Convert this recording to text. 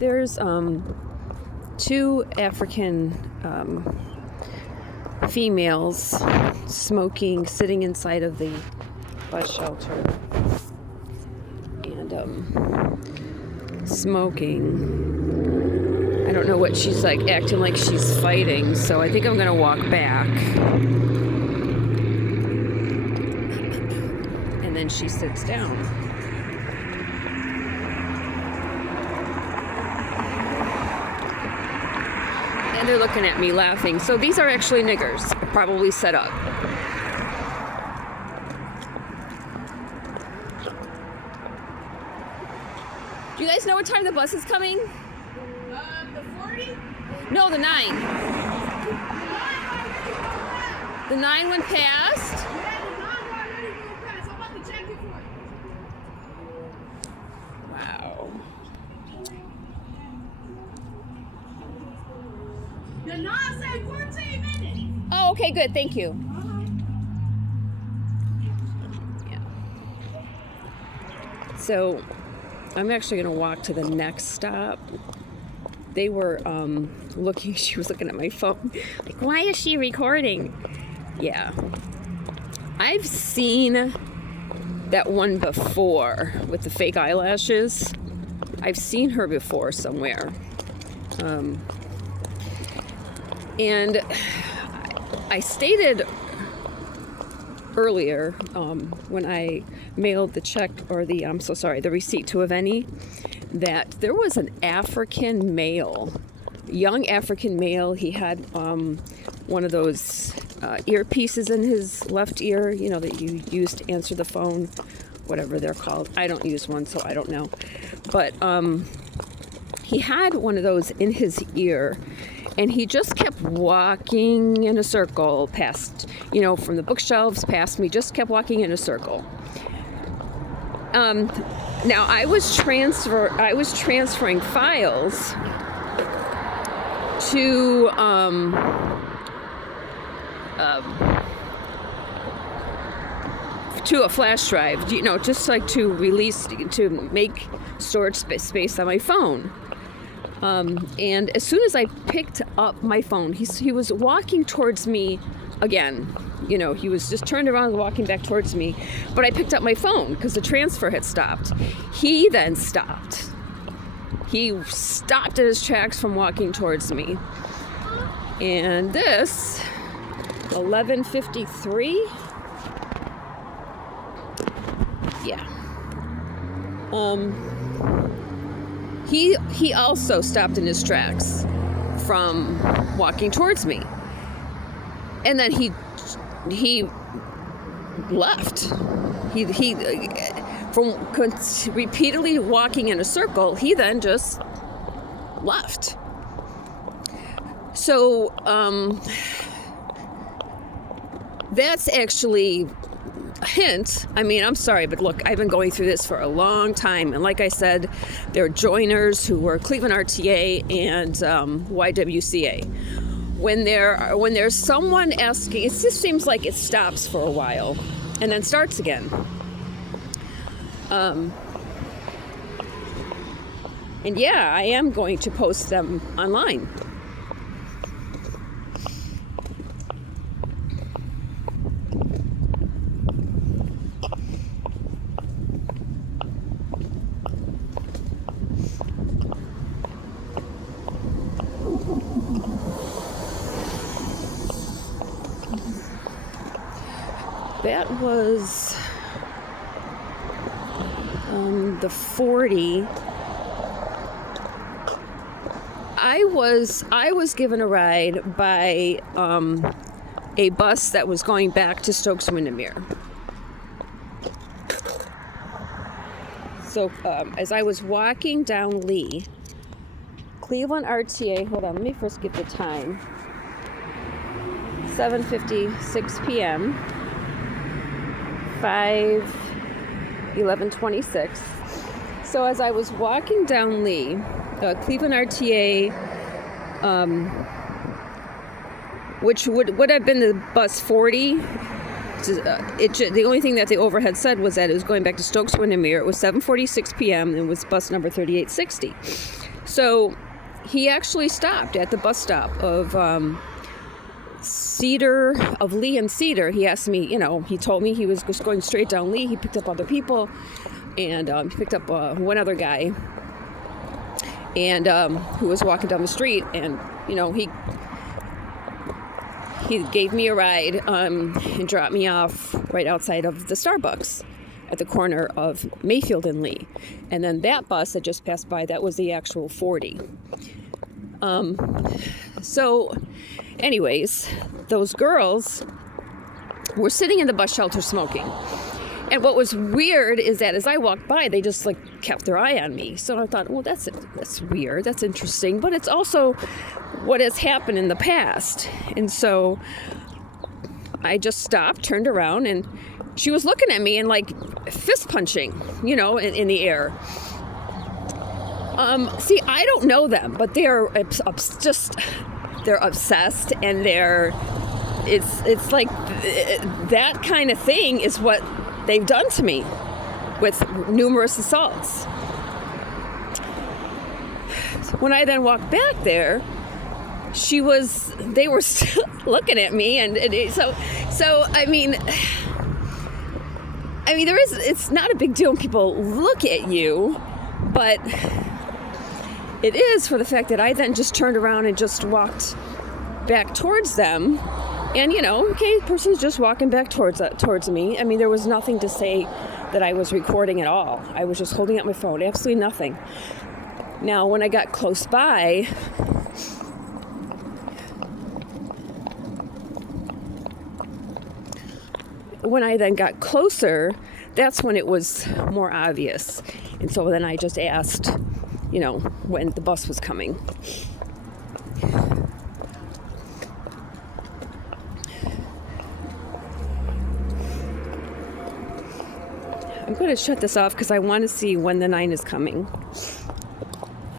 there's two African females smoking, sitting inside of the bus shelter and smoking. I don't know what she's like, acting like she's fighting, so I think I'm gonna walk back. And then she sits down. And they're looking at me laughing. So these are actually niggers, probably set up. Do you guys know what time the bus is coming? The 40? No, the 9. The 9 went past? Yeah, the 9 already went past. I'm about to check it for you. Wow. The 9 said 14 minutes. Oh, okay, good. Thank you. Yeah. So, I'm actually going to walk to the next stop. They were looking, she was looking at my phone. Like, why is she recording? Yeah. I've seen that one before with the fake eyelashes. I've seen her before somewhere. And I stated earlier when I mailed the check or the receipt to Aveni that there was an African male, young African male. He had one of those earpieces in his left ear, you know, that you use to answer the phone, whatever they're called. I don't use one, so I don't know. But he had one of those in his ear. And he just kept walking in a circle past, you know, from the bookshelves past me, just kept walking in a circle. Now I was transferring files to a flash drive, you know, just like to make storage space on my phone. And as soon as I picked up my phone, he was walking towards me again. You know, he was just turned around and walking back towards me. But I picked up my phone because the transfer had stopped. He then stopped. He stopped at his tracks from walking towards me. And this, 11:53. Yeah. He also stopped in his tracks from walking towards me. And then he left. He from repeatedly walking in a circle, he then just left. So that's actually a hint. I mean, I'm sorry, but look, I've been going through this for a long time. And like I said, there are joiners who were Cleveland RTA and YWCA. When there's someone asking, it just seems like it stops for a while and then starts again. And yeah, I am going to post them online. That was the 40. I was given a ride by a bus that was going back to Stokes-Windermere. So as I was walking down Lee, Cleveland RTA, hold on, let me first get the time. 7:56 p.m. 5/11/26. So as I was walking down Lee, Cleveland RTA, which would have been the bus 40. The only thing that the overhead said was that it was going back to Stokes-Windermere. It was 7:46 p.m. and it was bus number 3860. So he actually stopped at the bus stop of Lee and Cedar. He asked me, he told me he was just going straight down Lee. He picked up other people, and he picked up one other guy, and who was walking down the street, and he gave me a ride and dropped me off right outside of the Starbucks at the corner of Mayfield and Lee. And then that bus that just passed by, that was the actual 40. So anyways, those girls were sitting in the bus shelter smoking. And what was weird is that as I walked by, they just kept their eye on me. So I thought, well, that's weird. That's interesting. But it's also what has happened in the past. And so I just stopped, turned around, and she was looking at me and fist punching, in the air. See, I don't know them, but they're obsessed, and it's like that kind of thing is what they've done to me with numerous assaults. When I then walked back there, they were still looking at me, and so I mean, it's not a big deal when people look at you, but it is for the fact that I then just turned around and just walked back towards them. And, person's just walking back towards me. I mean, there was nothing to say that I was recording at all. I was just holding up my phone, absolutely nothing. Now, when I got close by, when I then got closer, that's when it was more obvious. And so then I just asked, when the bus was coming. I'm going to shut this off because I want to see when the 9 is coming.